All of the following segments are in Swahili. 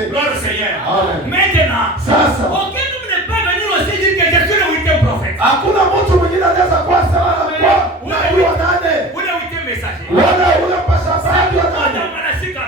wake. Gloire au Seigneur. Amen. Maintenant, Sasa aucun homme ne peut venir aussi dire que je suis le 8e prophète. hakuna mtu mwingine anaweza kuwa sawa na nabii wa nane. Ule 8e messager. Wala ule pashabaji wa nane.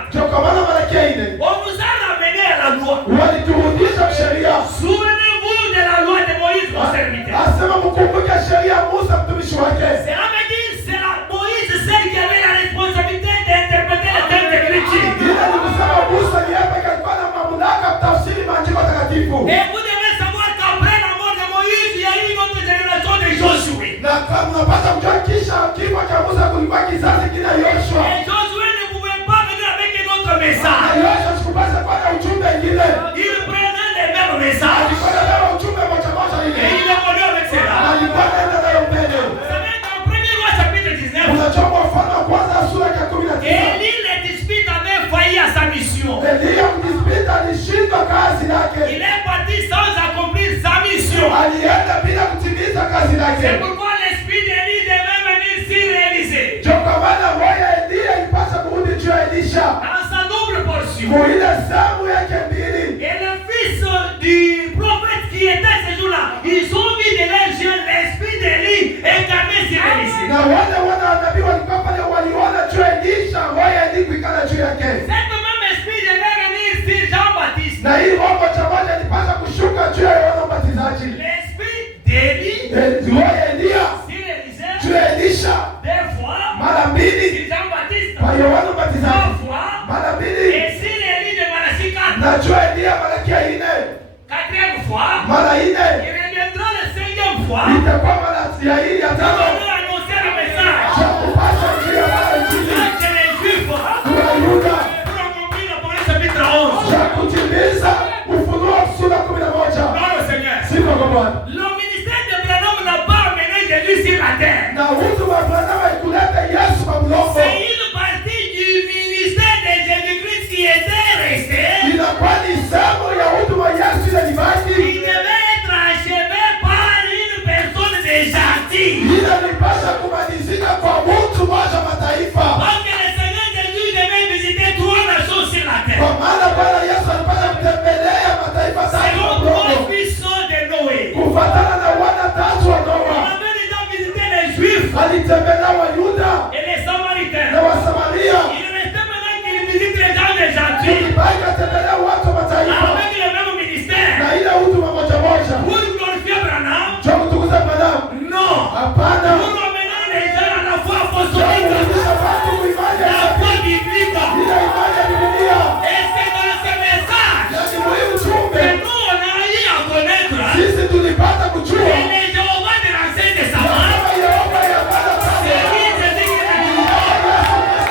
Ndio kwa maana Malaki 4. On vous a ramené à la loi. Waliturudisha sheria. Souvenez-vous de la loi de Moïse, mon serviteur. Asema mkumbuke sheria ya Musa mtumishi wake. Cela veut dire c'est la Moïse celle qui avait la responsabilité d'interpréter les textes écrits. Ila ni kusema Musa ni yeye alikuwa na mamlaka kutafsiri maandiko takatifu. Et vous devez savoir qu'après la mort de Moïse, il y a eu une autre génération de Josué. Na kama unapata kujua kisha kifo cha Musa kulikuwa kizazi kina Yoshua. Et Josué ne pouvait pas venir avec un autre message. Yoshua sikupasa kwa na ujumbe ingine. Il prenait les mêmes messages. Alikuwa na leo ujumbe moja moja ile. Et il évoluait avec cela. Alikuwa anaenda nayo mbele. Vous savez, dans 1er roi chapitre 19, Unachoma mfano wa kwanza sura ya 19. Élie le dispute avait failli à sa mission. Elia kudispita alishindwa kazi yake. Il est parti sans accomplir sa mission. Alienda bila kutimiza kazi C'est yake. pourquoi l'esprit d'Élie devait venir sur Élisée. Ndio kwa maana roho ya Elia ilipasa kurudi juu ya Elisha. Dans sa double portion. Kwa ile zamu yake mbili. Et le fils du prophète qui était ce jour-là, ils ont mis de leurs yeux l'esprit d'Élie incarné sur Élisée. Na wale wana nabii walikuwa pale waliona juu ya Elisha, roho ya Elia kuikala juu yake. Cet même esprit devait venir sur Jean-Baptiste. Na hii roho moja ilipasa kushuka juu ya Yohana Mbatizaji. L'esprit d'Élie Roho ya Elia sur Élisée. juu ya Elisha Deux fois. mara mbili. Sur Jean-Baptiste. Kwa Yohana Trois Mbatizaji fois. mara mbili. Et sur Élie de Malachie 4. Na juu ya Elia Malaki 4. Quatrième fois. Mara 4. Il reviendra la 5e fois. Itakuwa mara ya hii ya Nous tano. allons annoncer le message. Cha kupasha njia mara injili. C'est les Juifs. Kwa Yuda. Pour accomplir l'Apocalypse chapitre 11. Cha kutimiza Ufunuo sura 11. Gloire au Seigneur. Sifa kwa Bwana. Le ministère de Branham n'a pas amené Jésus sur la terre. Na huduma ya Branham haikuleta Yesu kwa mlongo. C'est une partie du ministère de Jésus-Christ qui était resté. Inakuwa ni sehemu ya huduma Yesu ile libaki. Il devait être achevé par une personne de gentil. Ile ilipaswa kumalizika kwa mtu mmoja mataifa. Parce que le Seigneur Jésus devait visiter 3 nations sur la terre. Kwa maana Bwana Yesu alipaswa kutembelea mataifa tatu C'est kwa le mlongo. 3 fils de Noé. Kufuatana na wana tatu wa Il Noa. avait déjà visité les Juifs Alitembelea Wayuda et les Samaritains. na Wasamaria. Il restait maintenant qu'il visite les gens des gentils. Ibaki atembelea watu wa mataifa. Avec le même ministère. Na ile huduma moja moja. Pour glorifier Branham? Cha kutukuza Branham. Non. Hapana. Pour ramener les gens à la foi apostolique. Kurudisha watu kuimani ya La foi biblique. ile imani ya Biblia. Et c'est dans ce message Na ni muhimu que ujumbe. nous on a eu à connaître. Sisi tulipata kujua. Et les Jéhovah de l'Ancien Testament. Kama Yehova ya Bwana C'est lui Jésus qui l'a dit.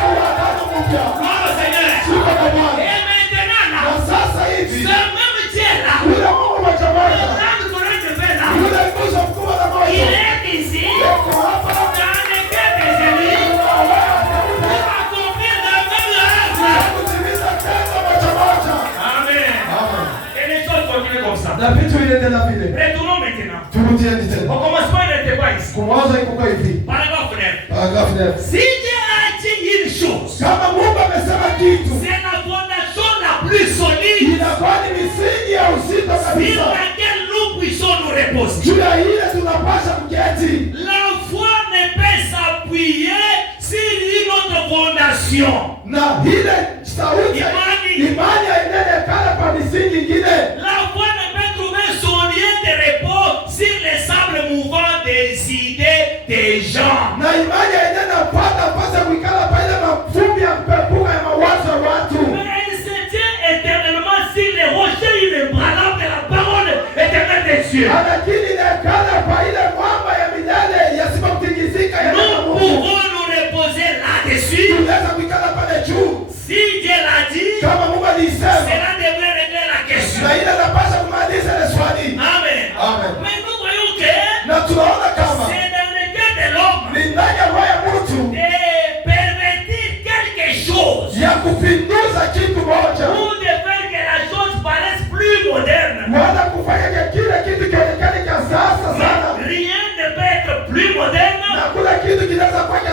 Gloire au Seigneur. Sifa kwa Bwana. Et maintenant là, Na sasa hivi ce même Dieu là, yule Mungu moja le moja. grand courage de paix là, Yule nguzo mkubwa na moja. il est ici Yuko hapa. dans le cœur des élus pour accomplir la même œuvre. Kutimiza tendo moja moja. Amen. Amen. Et les choses continuent comme ça. Na vitu inaendelea vile. Retournons maintenant. Turudieni tena. Au commencement, il n'était pas ici. Kumwanza iko kwa hivi. Paragraphe 9. Paragraphe 9. Si Dieu a dit une chose, Kama Mungu amesema kitu, c'est la fondation la plus solide inakuwa ni misingi ya uzito sur kabisa. laquelle nous puissions nous reposer. Juu ya ile tunapasha kuketi. La foi ne peut s'appuyer sur une autre fondation. Na ile sauti imani hainene kala kwa misingi ingine. La foi ne peut trouver son lien de repos sur les sables mouvants des idées des gens. Na imani hainene pata pasa kuikala pa ile mafumbi ya kupepuka ya mawazo ya watu. Mais elle se tient éternellement sur les rochers inébranlables de la parole éternelle des cieux. Lakini inakala pa ile mwamba ya milele yasipotingizika ya Nous Mungu. pouvons nous reposer là-dessus. Tunaweza kuikala pale juu. Si Dieu l'a dit, Kama Mungu alisema. cela devrait régler la question. Na ile napasha kumaliza ile swali. Amen. Amen. Mais nous voyons que Na tunaona kama c'est dans le cœur de l'homme ni ndani ya roho ya mtu de pervertir quelque chose ya kupinduza kitu moja. ou de faire que la chose paraisse plus moderne. Wala kufanya kile kitu kionekane cha sasa sana. Rien ne peut être plus moderne Na kula kitu kinaweza kufanya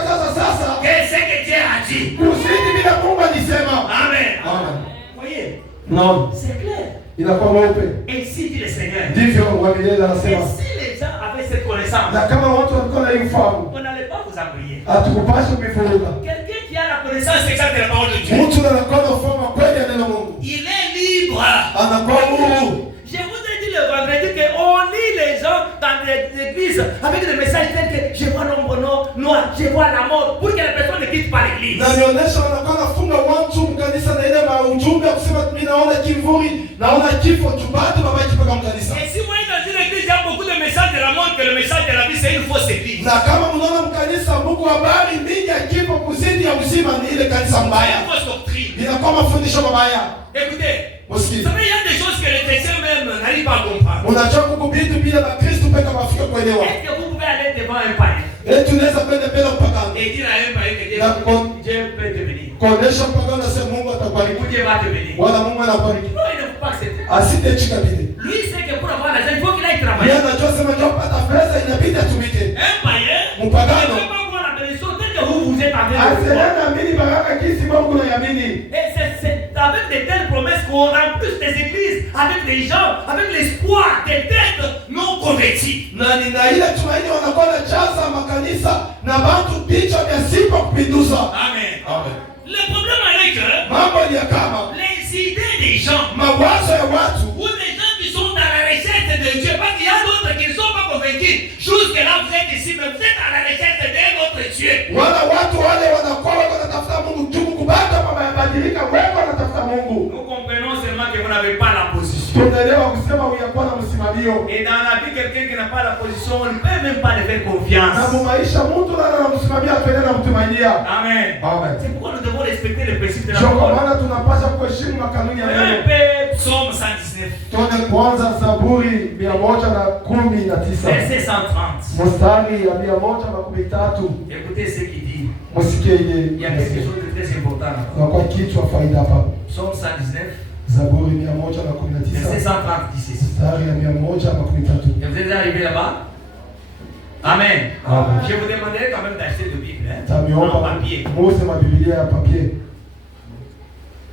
que ce que Dieu a dit. kuzidi bila Mungu alisema. Amen. Amen. Voyez, Non. C'est clair. Inakuwa mweupe. Ainsi dit le Seigneur. Ndivyo wa milele Et anasema. si les gens avaient cette connaissance, Na kama watu walikuwa na hii ufahamu, on n'allait pas vous embrouiller. hatukupaswa kuifuruga. Quelqu'un qui a la connaissance exacte de la parole de Dieu, Mtu anakuwa na ufahamu kweli ya neno Mungu. il est libre. Anakuwa huru. Je vous ai dit le vendredi qu'on lit les gens dans les églises avec des messages tels que je vois l'ombre noire, je vois la mort, pour que les personnes ne quittent pas l'église. Na nionyesha wanakuwa nafunga watu mkanisa na ile maujumbe kusema mimi naona kivuli, naona kifo chubatu babaki paka mkanisa. Et si moi dans une église il y a beaucoup de messages de la mort que le message de la vie c'est une fausse église. Na kama mnaona mkanisa Mungu habari mingi ya kifo kuzidi ya uzima ni ile kanisa mbaya. Une fausse doctrine. Inakuwa mafundisho mabaya. Écoutez, vous Msikize. savez, il y a des choses que les chrétiens même n'arrivent pas à comprendre. Unajua kukubitu bila na Kristo peka mafika kuelewa. Est-ce que vous pouvez aller devant un païen Tunaweza kwenda mbele mpakani. et dire à un païen que Dieu peut te bénir? Kuonesha mpakani na sema Mungu atakubariki. Ou Dieu va te bénir. Wala Mungu anakubariki. Non, il ne faut pas accepter. Asitechika bile. Lui, c'est que pour avoir l'argent, il faut qu'il aille Yeye travailler. anajua sema ndio pata pesa inabidi atumike. Un païen ne Mpagano. peut pas voir la bénédiction tel que vous êtes en train de voir. Asiana amini baraka kisi Mungu na yamini. Et c'est avec de telles promesses qu'on remplit des églises, avec des gens, avec l'espoir des têtes non converties. Na nina ile tumaini wanakuwa na jaza makanisa na watu picha vya sifa kupinduza. Amen. Amen. Le problème est que Mambo ni ya kama les idées des gens, mawazo ya watu ou des gens qui sont dans la recherche de Dieu, parce qu'il y a d'autres qui ne sont pas convaincus. Jusque là, vous êtes ici, mais vous êtes à la recherche d'un autre Dieu. wala watu wale wanakuwa wako natafuta Mungu tu kubata mama yabadilika wako natafuta Mungu. Nous comprenons seulement que vous n'avez pas la position. Tunaelewa kusema uyakuwa na msimamio. Et dans la vie, quelqu'un qui n'a pas la position, on ne peut même pas lui faire confiance. Na mumaisha mtu na msimamia tuende na mtumainia. Amen. Amen. C'est pourquoi nous devons respecter les principes de la Kwa parole. maana tunapaswa kuheshimu makanuni ya Un neno. peu, Psaume 119, Tuone kwanza Zaburi 119. verset 130. Mstari ya 113. Écoutez ce qu'il dit. Musikie Il y a quelque ile. chose de très important là-bas. Na kwa kichwa faida hapa. Psaume 119, Zaburi verset 119. 130 dit ceci. Mstari ya 113. Et vous êtes arrivé là-bas? Amen. Amen. Je vous demanderai quand même d'acheter de Bible, hein, en Tamiomba papier. Mose mabiblia ya papier.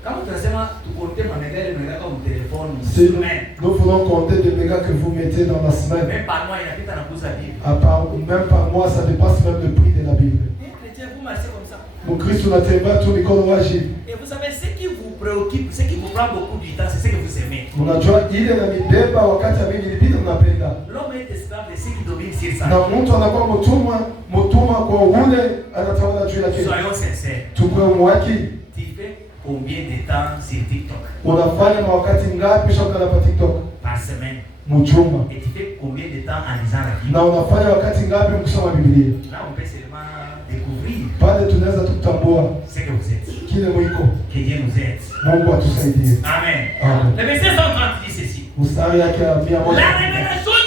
Quand tunasema tukonte manegari mnaweka kwa telefoni Si semaine. nous voulons compter des mégas que vous mettez dans la semaine. Même par mois inapita na kuuza Bible. Même par mois, ça dépasse même le prix de la Bible. Un chrétien, vous marchez comme ça. Mon Christ unatembea tu mikono wazi. Et vous savez, ce qui vous préoccupe, ce qui vous prend beaucoup du temps, c'est ce que vous aimez. Unajua ile na mibeba wakati ya mimi ilibidi mnapenda. L'homme est esclave de ce qui domine sur sa Na vie. mtu anakuwa mtumwa kwa ule anatawala juu yake. Soyons sincères. Tukwe mwaki. Tu fais combien de temps sur TikTok Unafanya wakati ngapi shaka kwa TikTok? par semaine? Mchuma. Et tu fais combien de temps en lisant la Bible? Na unafanya wakati ngapi mkisoma Biblia? Là, on peut seulement découvrir Pale tunaweza kutambua ce que vous êtes. kile mwiko. Que Dieu nous aide. Mungu atusaidie. Amen. Amen. Le verset 130 dit ceci. Mstari yake ya 100. La révélation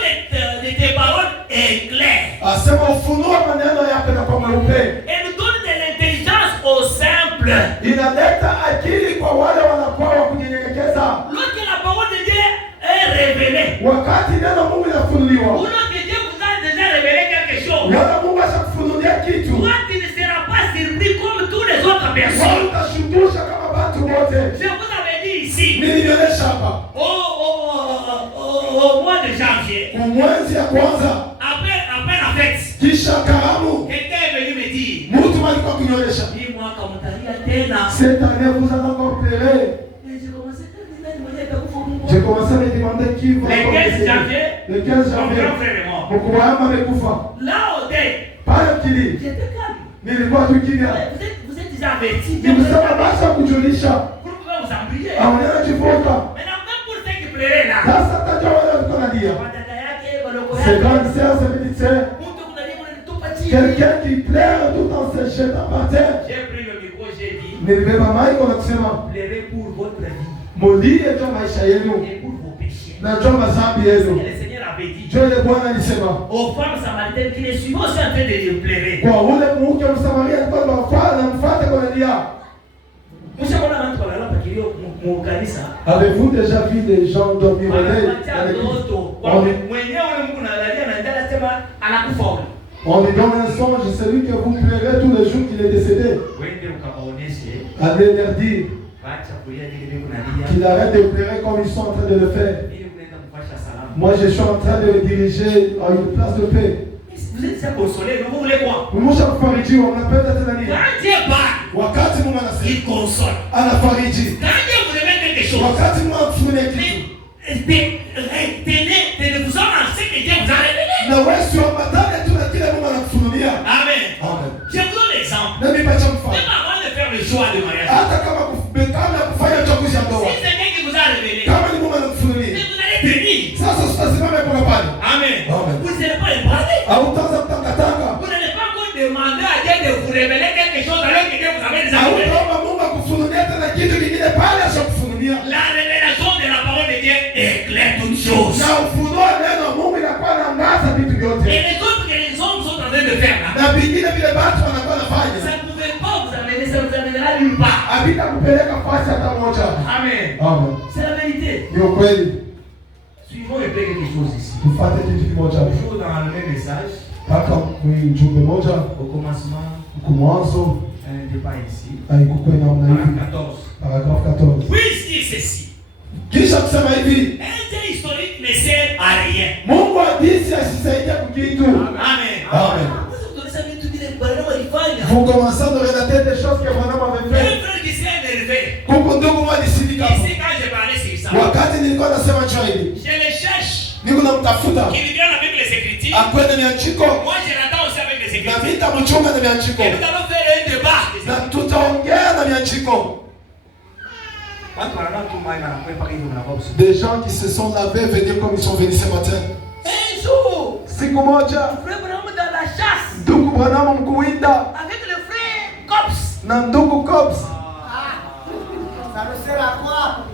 de tes paroles est claire. Asema ufunua maneno yake na kwa mweupe. Elle nous donne de l'intelligence aux simples. Inaleta akili kwa wale wanakuwa wa kunyenyekeza. Lorsque la parole de Dieu est révélée, Wakati neno Mungu linafunuliwa, ou lorsque Dieu vous a déjà révélé quelque chose, wala Mungu ashakufunulia kitu, toi tu ne seras pas surpris comme tous les autres personnes. utashutusha kama watu wote. Je vous avais dit ici, Nilionyesha hapa au mois de janvier, mwezi ya kwanza, après la fête, kisha karamu, quelqu'un est venu me dire, mtu alikuwa kunionyesha, dis-moi comment t'as tena. cette année vous allez encore opérer. Et j'ai commencé à dire, J'ai commencé à me demander qui va le 15 janvier, Le 15 mon janvier, grand frère est mort. mkuu wangu amekufa. Là au dé, Pale kili, j'étais calme. nilikuwa tu kimya. Vous êtes déjà averti. Dieu vous Nikusema a basi kujulisha, pour pouvoir vous embrouiller. aonea jifunga. Maintenant, même pour ceux qui pleuraient là, Sasa tajua wale walikuwa nalia. wadada yake, waloko Ses yake, grandes sœurs, ses petites sœurs, mtu kunalia mnanitupatia. quelqu'un qui pleure tout en se jetant par terre. J'ai pris le micro, j'ai dit, Nilibeba maiko na kusema pleurez pour votre vie mulie juu maisha yenu et pour vos péchés. na juu mazambi Et yenu. le Seigneur avait dit Juu ile Bwana alisema aux femmes samaritaines qui les suivaient aussi en train de pleurer. kwa ule mke Msamaria alikuwa anafanya mfuate kwa Elia. Mshaona watu wanalala pakilio mu kanisa. Avez-vous déjà vu des gens dormir au lit? Wanapatia ndoto. Kwa mwenyewe Mungu analalia na ndala sema anakufa ule. On lui donne un songe, celui que vous pleurez tous les jours qu'il est décédé. Wende ukabaoneshe Allez leur dire, Qu'il arrête de pleurer comme ils sont en train de le faire. Moi, je suis en train de le diriger à une place de paix. Vous êtes déjà consolé, vous voulez quoi? Mwishakufariji, wanapenda tena nini? Quand Dieu parle, Wakati Mungu anasema, il console. anafariji. Quand Dieu vous révèle quelque chose, Wakati Mungu anakufunulia kitu, tenez vous en ce que Dieu vous a révélé. na wewe sio matane tu na kile Mungu anakufunulia. Amen. Amen. Je vous donne l'exemple. Na mimi pacha mfano. Même avant de faire le choix de mariage, Hata kama kufanya uchaguzi wa si ndoa. c'est quelqu'un qui vous a révélé, Kama ni Mungu anakufunulia. mais vous allez tenir. Sasa tutasimama kwa pale. Amen. Amen. Vous n'allez pas parler. Hautaanza kutangatanga. Vous n'allez pas encore demander à Dieu de vous révéler quelque chose alors que Dieu vous avait déjà révélé. Hautaomba Mungu akufunulie tena kitu kingine pale ashakufunulia. La révélation de la parole de Dieu éclaire toutes choses. Na ufunuo neno Mungu inakuwa anaangaza vitu vyote. Et les autres que les hommes sont en train de faire là, Na vingine vile watu wanakuwa nafanya. ça ne pouvait pas vous amener, ça vous amènera nulle part. Habita kupeleka fasi hata moja. Amen. Amen. C'est la vérité. Ni ukweli. Suivons et prenez quelque chose ici. Tufate kitu kimoja. Toujours dans le même message, Paka ujumbe moja au commencement, kumwanzo de pas ici, haikukuwa namna hivi. paragraphe 14. Paragraph 14. Puisse dire ceci. Kisha kusema hivi, Un Dieu historique ne sert à rien. Mungu hadithi asisaidia kukitu. Amen. Amen. Vous commencez à relater des choses que Branham avait Un fait. frère qui s'est énervé. Kuko ndugu mwadisindika. Ici, quand j'ai parlé sur ça, Wakati nilikuwa nasema njoo hivi, je le cherche. niko namtafuta. Qu'il vienne avec les écritures. Akwende mianchiko Moi, je l'attends aussi avec les na écritures. vita mchunga na mianchiko. Et nous allons faire un débat. Na tutaongea na mianchiko. Des gens qui se sont lavés venir comme ils sont venus ce matin. Un jour, Siku moja frère Branham dans la chasse ndugu Branham mkuwinda avec le frère Cops. na ndugu Cobbs. Ça me sert à quoi?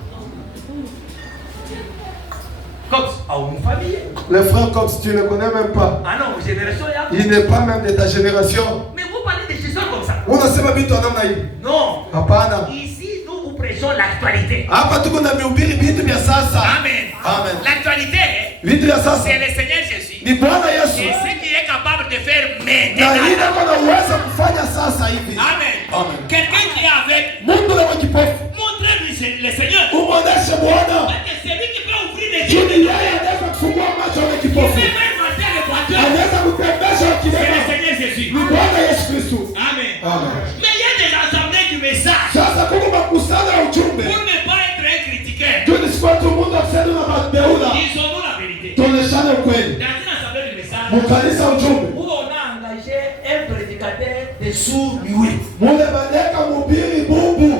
Cops, à une famille. Le frère Cobbs, tu ne le connais même pas. Ah non, génération, il y a. Il n'est pas même de ta génération. Mais vous parlez de choses comme ça. Unasema vitu namna hii? Non. Hapana. Ici, nous vous prêchons l'actualité. Hapa tuko na mihubiri vitu vya sasa. Amen. Amen. L'actualité, Vitu vya sasa c'est le Seigneur Jésus. ni Bwana Et Yesu. ce qu'il est capable de faire Na maintenant. yeye ana uwezo kufanya sasa hivi. Amen. Amen. Quelqu'un qui est avec, Mungu na kipofu. montrez-lui le Seigneur. Umuoneshe Bwana. Parce que c'est lui qui peut ouvrir les Juu yeux. yeye anaweza kufungua macho ya Il kipofu. peut même passer le pointeur. Anaweza kutembesha C'est le kilema. Seigneur Jésus. Ni Bwana Yesu Kristo. Amen. Amen. Mais il y a des assemblées du message. Sasa kuna makusanya ya ujumbe. Pour ne pas être un critiqueur, Tulisikia tu Mungu akisema na mabeula. disons-nous la vérité. Tuoneshane ukweli. Dans une assemblée du message, Mukanisa ujumbe. où on a engagé un prédicateur de sourds-muets. Mule badeka mubiri bubu.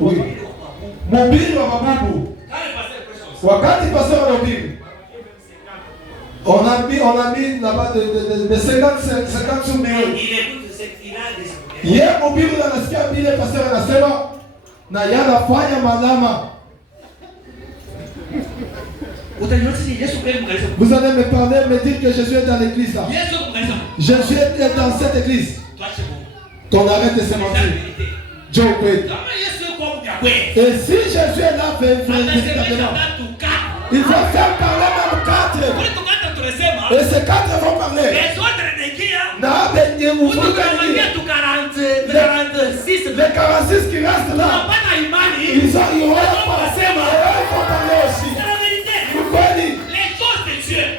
Oui. Mubiri wa mabubu. Quand le pasteur prêche aussi, Wakati pasteur anahubiri. On a mis là-bas de 50 sur milioni. il écoute ce qu'il a des Yeye mubiri anasikia vile pasteur anasema na yeye anafanya malama. Vous allez me parler, me dire que Jésus est dans l'église là. Jésus est dans cette église. Qu'on arrête de se mentir. Dieu prie. Et si Jésus est là, véritablement, il va faire parler même 4. Et ces 4 vont parler. Na benye ufuga ni les 46 qui restent là, ils auront pas ils vont parler aussi. Ukweli,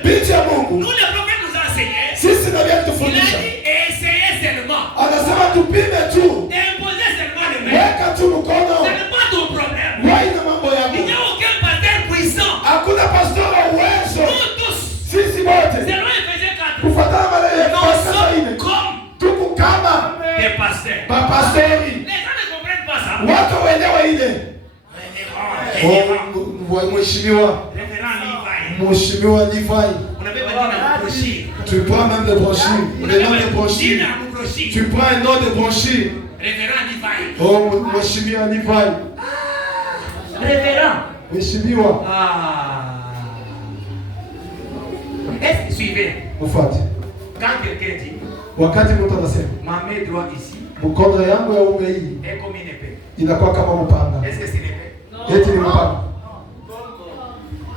binti ya Mungu, sisi na vyetu fundisha. Anasema tupime tu. Weka tu mkono. Wai na mambo yako. Hakuna pastor wa uwezo. Sisi wote. Kufuatana na yeye pastor tuko kama mapastori. Watu waelewa ile. Mheshimiwa Levi. Tu prends même des brochures. Le nom des brochures. Tu prends un nom de brochure. Oh, Mheshimiwa Levi. Révérend. Mheshimiwa. Est-ce que suivez? Ufuate. Quand quelqu'un dit, Wakati mtu anasema ma main droite ici mkono yangu ya uume hii est comme une épée. inakuwa kama mpanga. Est-ce que c'est une épée? Eti ni mpanga.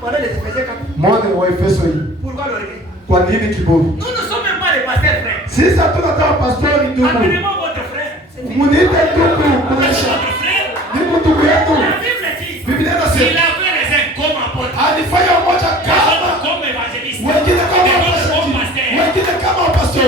Voilà les Éphésiens 4. Mwana wa Efeso hii. Pourquoi l'orgueil? Kwa nini kiburi? Nous ne sommes même pas les pasteurs, frères. Sisi hatuna kama pastori ndugu. Appelez-moi votre frère. Muniite ndugu kunesha. Ni ndugu yetu. Biblia inasema alifanya umoja kama wengine kama wengine kama pastor.